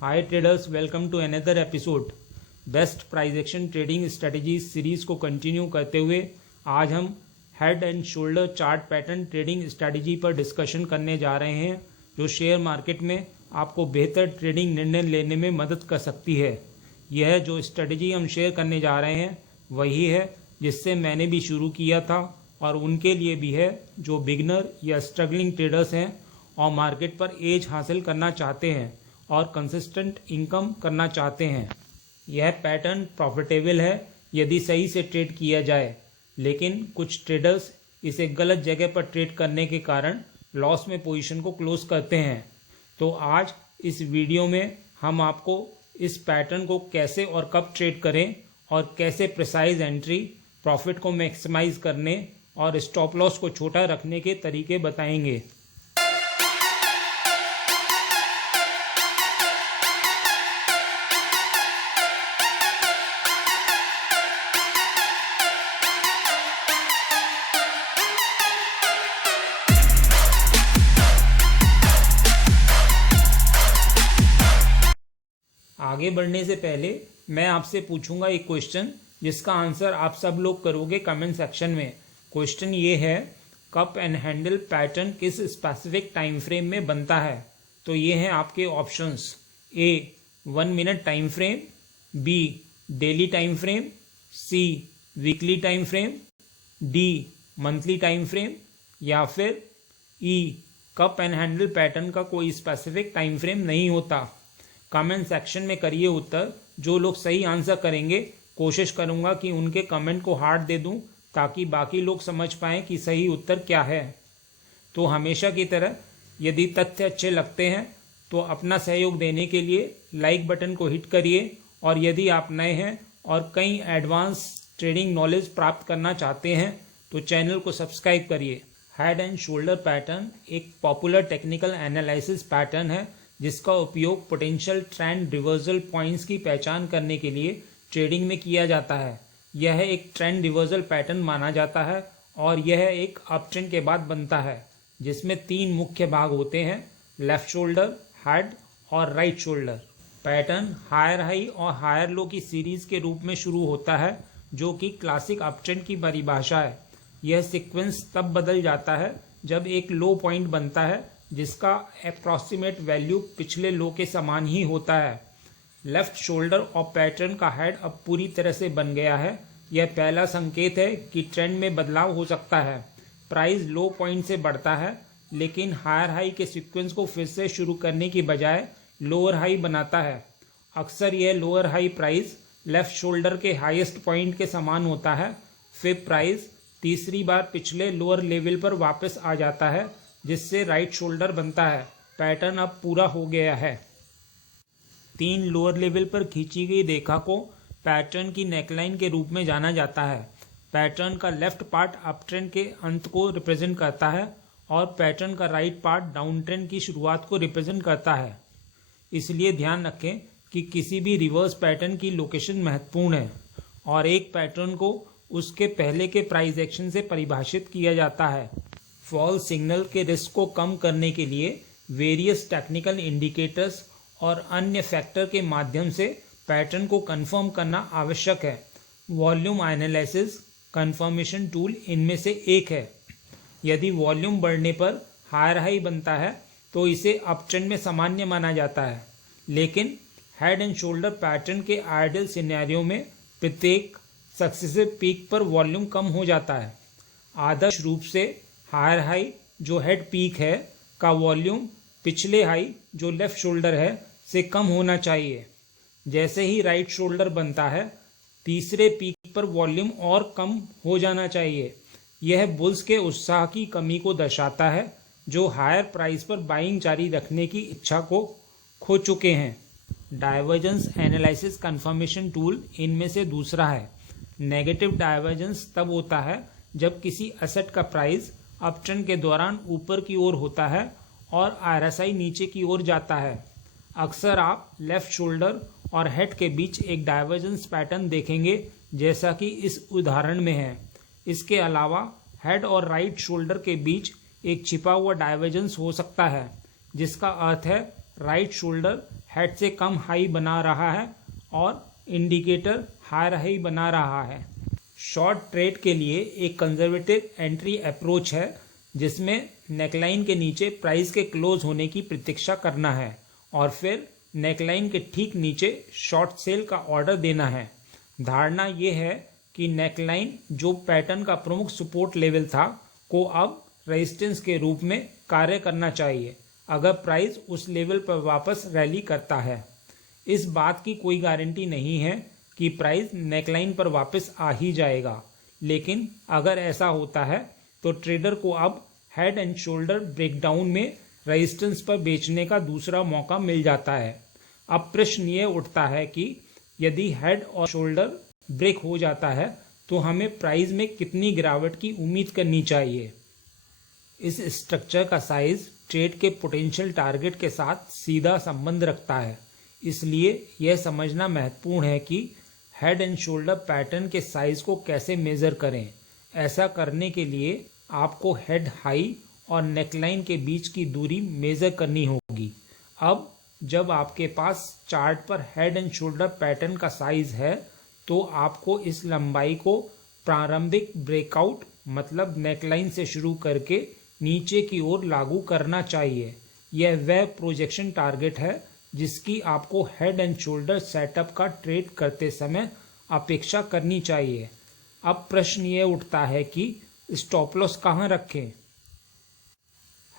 Hi traders, welcome to another episode. Best price action trading strategies series को continue करते हुए आज हम head and shoulder chart pattern trading strategy पर discussion करने जा रहे हैं, जो शेयर मार्केट में आपको बेहतर ट्रेडिंग निर्णय लेने में मदद कर सकती है। यह जो स्ट्रेटजी हम शेयर करने जा रहे हैं वही है जिससे मैंने भी शुरू किया था और उनके लिए भी है जो बिगिनर या स्ट्रगलिंग ट्रेडर्स हैं और मार्केट पर एज हासिल करना चाहते हैं और कंसिस्टेंट इनकम करना चाहते हैं। यह पैटर्न प्रॉफिटेबल है यदि सही से ट्रेड किया जाए, लेकिन कुछ ट्रेडर्स इसे गलत जगह पर ट्रेड करने के कारण लॉस में पोजीशन को क्लोज करते हैं। तो आज इस वीडियो में हम आपको इस पैटर्न को कैसे और कब ट्रेड करें और कैसे प्रिसाइज एंट्री, प्रॉफिट को मैक्सिमाइज करने और स्टॉप लॉस को छोटा रखने के तरीके बताएंगे। आगे बढ़ने से पहले मैं आपसे पूछूंगा एक क्वेश्चन जिसका आंसर आप सब लोग करोगे कमेंट सेक्शन में। क्वेश्चन ये है, कप एंड हैंडल पैटर्न किस स्पेसिफिक टाइम फ्रेम में बनता है? तो ये हैं आपके options. A 1 minute time frame, B daily time frame, C weekly time frame, D monthly time frame, या फिर E cup and handle pattern का कोई स्पेसिफिक टाइम फ्रेम नहीं होता। कमेंट सेक्शन में करिए उत्तर। जो लोग सही आंसर करेंगे कोशिश करूंगा कि उनके कमेंट को हार्ट दे दूं ताकि बाकी लोग समझ पाएं कि सही उत्तर क्या है। तो हमेशा की तरह यदि तथ्य अच्छे लगते हैं तो अपना सहयोग देने के लिए लाइक बटन को हिट करिए, और यदि आप नए हैं और कई एडवांस ट्रेडिंग नॉलेज प्राप्त करना चाहते हैं तो चैनल को सब्सक्राइब करिए। हेड एंड शोल्डर पैटर्न एक पॉपुलर टेक्निकल एनालिसिस पैटर्न है जिसका उपयोग पोटेंशियल ट्रेंड रिवर्सल पॉइंट्स की पहचान करने के लिए ट्रेडिंग में किया जाता है। यह एक ट्रेंड रिवर्सल पैटर्न माना जाता है और यह एक अप ट्रेंड के बाद बनता है, जिसमें 3 मुख्य भाग होते हैं, लेफ्ट शोल्डर, हेड और right shoulder. Pattern higher high और हायर लो की सीरीज के रूप में शुरू होता है, जो कि क्लासिक अप ट्रेंड की परिभाषा है। यह सीक्वेंस तब बदल जाता है जब एक लो पॉइंट बनता है जिसका अप्रॉक्सीमेट वैल्यू पिछले लो के समान ही होता है। लेफ्ट शोल्डर और पैटर्न का हेड अब पूरी तरह से बन गया है। यह पहला संकेत है कि ट्रेंड में बदलाव हो सकता है। प्राइस लो पॉइंट से बढ़ता है, लेकिन हायर हाई के सीक्वेंस को फिर से शुरू करने की बजाय लोअर हाई बनाता है। अक्सर यह lower high price left shoulder के हाईएस्ट पॉइंट के समान होता है। फिर प्राइस तीसरी बार पिछले लोअर लेवल पर वापस आ जाता है, जिससे राइट शोल्डर बनता है। पैटर्न अब पूरा हो गया है। 3 लोअर लेवल पर खींची गई रेखा को पैटर्न की नेकलाइन के रूप में जाना जाता है। पैटर्न का लेफ्ट पार्ट अप ट्रेंड के अंत को रिप्रेजेंट करता है और पैटर्न का राइट पार्ट डाउन ट्रेंड की शुरुआत को रिप्रेजेंट करता है। इसलिए ध्यान रखें कि किसी भी रिवर्स पैटर्न की लोकेशन महत्वपूर्ण है और एक पैटर्न को उसके पहले के प्राइस एक्शन से परिभाषित किया जाता है। फॉल सिग्नल के रिस्क को कम करने के लिए वेरियस टेक्निकल इंडिकेटर्स और अन्य फैक्टर के माध्यम से पैटर्न को कंफर्म करना आवश्यक है। वॉल्यूम एनालिसिस कंफर्मेशन टूल इनमें से एक है। यदि वॉल्यूम बढ़ने पर हायर हाई बनता है तो इसे अप ट्रेंड में सामान्य माना जाता है, लेकिन हेड एंड शोल्डर पैटर्न के आइडियल सिनेरियो में प्रत्येक सक्सेसिव पीक पर वॉल्यूम कम हो जाता है। आदर्श रूप से हायर हाई जो हेड पीक है का वॉल्यूम पिछले हाई जो लेफ्ट शोल्डर है से कम होना चाहिए। जैसे ही राइट शोल्डर बनता है, तीसरे पीक पर वॉल्यूम और कम हो जाना चाहिए। यह बुल्स के उत्साह की कमी को दर्शाता है, जो हायर प्राइस पर बाइंग जारी रखने की इच्छा को खो चुके हैं। डाइवर्जेंस एनालिसिस कंफर्मेशन टूल इनमें से दूसरा है। नेगेटिव डाइवर्जेंस तब होता है जब किसी एसेट का प्राइस अप ट्रेंड के दौरान ऊपर की ओर होता है और आरएसआई नीचे की ओर जाता है। अक्सर आप लेफ्ट शोल्डर और हेड के बीच एक डाइवर्जेंस पैटर्न देखेंगे, जैसा कि इस उदाहरण में है। इसके अलावा हेड और राइट शोल्डर के बीच एक छिपा हुआ डाइवर्जेंस हो सकता है, जिसका अर्थ है राइट शोल्डर हेड से कम हाई बना रहा है और इंडिकेटर हायर हाई बना रहा है। शॉर्ट ट्रेड के लिए एक कंजर्वेटिव एंट्री अप्रोच है जिसमें नेकलाइन के नीचे प्राइस के क्लोज होने की प्रतीक्षा करना है और फिर नेकलाइन के ठीक नीचे शॉर्ट सेल का ऑर्डर देना है। धारणा यह है कि नेकलाइन जो पैटर्न का प्रमुख सपोर्ट लेवल था को अब रेजिस्टेंस के रूप में कार्य करना चाहिए अगर प्राइस उस लेवल पर वापस रैली करता है। इस बात की कोई गारंटी नहीं है कि प्राइस नेकलाइन पर वापस आ ही जाएगा, लेकिन अगर ऐसा होता है तो ट्रेडर को अब हेड एंड शोल्डर ब्रेकडाउन में रेजिस्टेंस पर बेचने का दूसरा मौका मिल जाता है। अब प्रश्न ये उठता है कि यदि हेड और शोल्डर ब्रेक हो जाता है तो हमें प्राइस में कितनी गिरावट की उम्मीद करनी चाहिए। इस स्ट्रक्चर का साइज ट्रेड के पोटेंशियल टारगेट के साथ सीधा संबंध रखता है, इसलिए यह समझना महत्वपूर्ण है कि हेड एंड शोल्डर पैटर्न के साइज को कैसे मेजर करें। ऐसा करने के लिए आपको हेड हाई और नेकलाइन के बीच की दूरी मेजर करनी होगी। अब जब आपके पास चार्ट पर हेड एंड शोल्डर पैटर्न का साइज है तो आपको इस लंबाई को प्रारंभिक ब्रेकआउट मतलब नेकलाइन से शुरू करके नीचे की ओर लागू करना चाहिए। यह वह प्रोजेक्शन टारगेट है जिसकी आपको हेड एंड शोल्डर सेटअप का ट्रेड करते समय अपेक्षा करनी चाहिए। अब प्रश्न ये उठता है कि स्टॉप लॉस कहाँ रखें।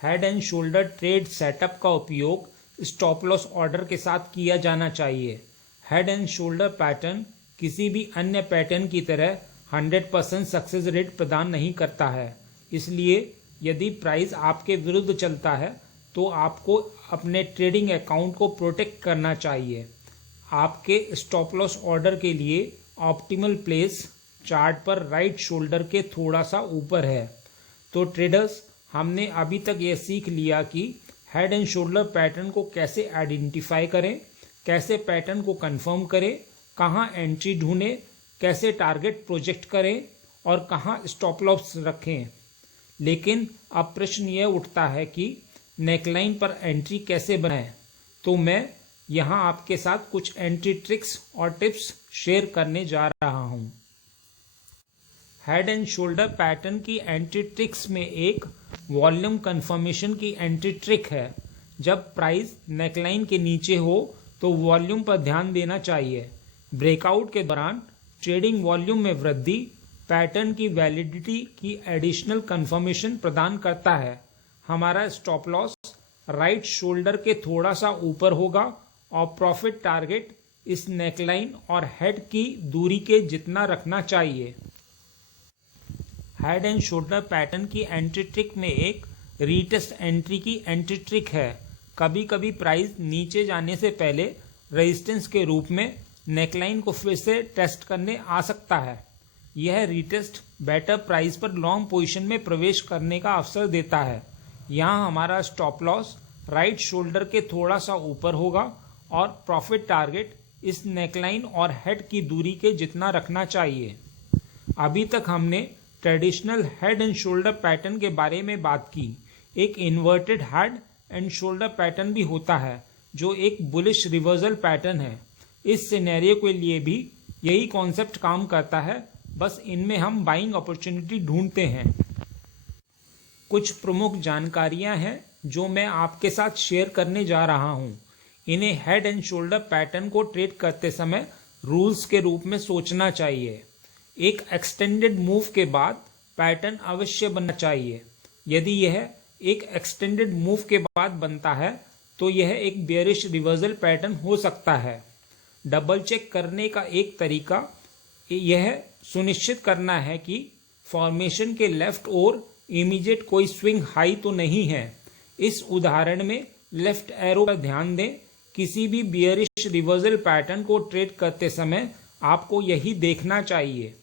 Head and shoulder trade setup का उपयोग स्टॉप लॉस ऑर्डर के साथ किया जाना चाहिए। हेड एंड शोल्डर पैटर्न किसी भी अन्य पैटर्न की तरह 100% सक्सेस रेट प्रदान नहीं करता है, इसलिए यदि प्राइस आपके विरुद्ध चलता है तो आपको अपने ट्रेडिंग अकाउंट को प्रोटेक्ट करना चाहिए। आपके स्टॉप लॉस ऑर्डर के लिए ऑप्टिमल प्लेस चार्ट पर राइट शोल्डर के थोड़ा सा ऊपर है। तो ट्रेडर्स, हमने अभी तक यह सीख लिया कि हेड एंड शोल्डर पैटर्न को कैसे आइडेंटिफाई करें, कैसे पैटर्न को कंफर्म करें, कहां एंट्री ढूंढें, कैसे टारगेट प्रोजेक्ट करें और कहां स्टॉप लॉस रखें। लेकिन अब प्रश्न यह उठता है कि नेकलाइन पर एंट्री कैसे बनाएं। तो मैं यहां आपके साथ कुछ एंट्री ट्रिक्स और टिप्स शेयर करने जा रहा हूं। हेड एंड शोल्डर पैटर्न की एंट्री ट्रिक्स में एक वॉल्यूम कंफर्मेशन की एंट्री ट्रिक है। जब प्राइस नेकलाइन के नीचे हो तो वॉल्यूम पर ध्यान देना चाहिए। ब्रेकआउट के दौरान ट्रेडिंग वॉल्यूम में वृद्धि पैटर्न की वैलिडिटी की एडिशनल कंफर्मेशन प्रदान करता है। हमारा स्टॉप लॉस राइट शोल्डर के थोड़ा सा ऊपर होगा और प्रॉफिट टारगेट इस नेकलाइन और हेड की दूरी के जितना रखना चाहिए। हेड एंड शोल्डर पैटर्न की एंट्री ट्रिक में एक रीटेस्ट एंट्री की एंट्री ट्रिक है। कभी कभी प्राइस नीचे जाने से पहले रेजिस्टेंस के रूप में नेकलाइन को फिर से टेस्ट करने आ सकता है। यह रीटेस्ट बेटर प्राइस पर लॉन्ग पोजीशन में प्रवेश करने का अवसर देता है। यहाँ हमारा स्टॉप लॉस राइट शोल्डर के थोड़ा सा ऊपर होगा और प्रॉफिट टारगेट इस नेकलाइन और हेड की दूरी के जितना रखना चाहिए। अभी तक हमने traditional head and shoulder pattern के बारे में बात की। एक inverted head and shoulder pattern भी होता है जो एक बुलिश रिवर्सल पैटर्न है। इस सिनेरियो के लिए भी यही कॉन्सेप्ट काम करता है, बस इनमें हम बाइंग अपॉर्चुनिटी ढूंढते हैं। कुछ प्रमुख जानकारियां हैं जो मैं आपके साथ शेयर करने जा रहा हूं। इन्हें हेड एंड शोल्डर पैटर्न को ट्रेड करते समय रूल्स के रूप में सोचना चाहिए। एक एक्सटेंडेड मूव के बाद पैटर्न अवश्य बनना चाहिए। यदि यह एक एक्सटेंडेड मूव के बाद बनता है तो यह एक बेयरिश रिवर्सल पैटर्न हो सकता है। डबल चेक करने का एक तरीका यह सुनिश्चित करना है कि फॉर्मेशन के लेफ्ट ओर इमीडिएट कोई स्विंग हाई तो नहीं है। इस उदाहरण में लेफ्ट एरो पर ध्यान दें। किसी भी बियरिश रिवर्सल पैटर्न को ट्रेड करते समय आपको यही देखना चाहिए।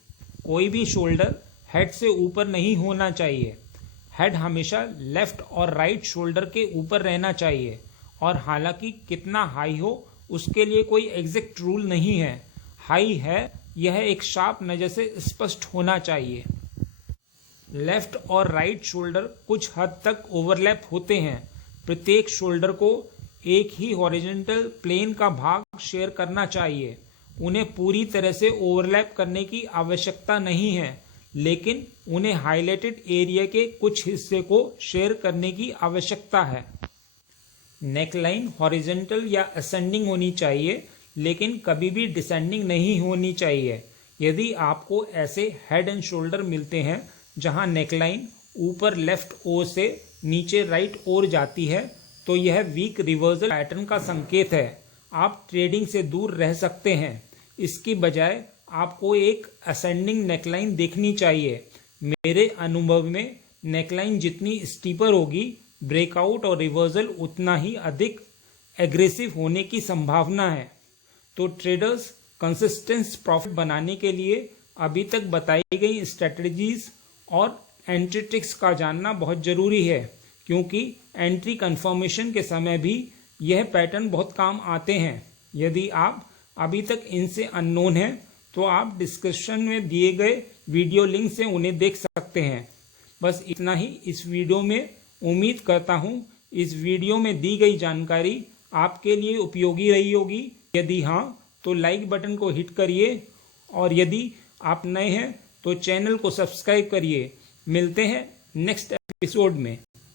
कोई भी शोल्डर हेड से ऊपर नहीं होना चाहिए। हेड हमेशा लेफ्ट और राइट शोल्डर के ऊपर रहना चाहिए और हालांकि कितना हाई हो उसके लिए कोई एग्जैक्ट रूल नहीं है। हाई है यह एक शार्प नजर से स्पष्ट होना चाहिए। लेफ्ट और राइट शोल्डर कुछ हद तक ओवरलैप होते हैं। प्रत्येक शोल्डर को एक ही हॉरिजॉन्टल प्लेन का भाग शेयर करना चाहिए। उन्हें पूरी तरह से ओवरलैप करने की आवश्यकता नहीं है, लेकिन उन्हें हाइलाइटेड एरिया के कुछ हिस्से को शेयर करने की आवश्यकता है। नेकलाइन हॉरिजॉन्टल या असेंडिंग होनी चाहिए, लेकिन कभी भी डिसेंडिंग नहीं होनी चाहिए। यदि आपको ऐसे हेड एंड शोल्डर मिलते हैं जहां नेकलाइन ऊपर लेफ्ट ओर से नीचे राइट ओर जाती है, तो यह वीक रिवर्सल पैटर्न का संकेत है। आप ट्रेडिंग से दूर रह सकते हैं। इसकी बजाय आपको एक असेंडिंग नेकलाइन देखनी चाहिए। मेरे अनुभव में नेकलाइन जितनी स्टीपर होगी, ब्रेकआउट और रिवर्सल उतना ही अधिक एग्रेसिव होने की संभावना है। तो ट्रेडर्स कंसिस्टेंट प्रॉफिट बनाने के लिए अभी तक बताई गई स्ट्रेटजीज और एंट्री ट्रिक्स का जानना बहुत जरूरी है, क्योंकि एंट्री कंफर्मेशन के समय भी यह पैटर्न बहुत काम आते हैं। यदि आप अभी तक इनसे अननोन हैं, तो आप डिस्क्रिप्शन में दिए गए वीडियो लिंक से उन्हें देख सकते हैं। बस इतना ही इस वीडियो में। उम्मीद करता हूँ इस वीडियो में दी गई जानकारी आपके लिए उपयोगी रही होगी। यदि हाँ, तो लाइक बटन को हिट करिए, और यदि आप नए हैं तो चैनल को सब्सक्राइब करिए। मिलते हैं नेक्स्ट एपिसोड में।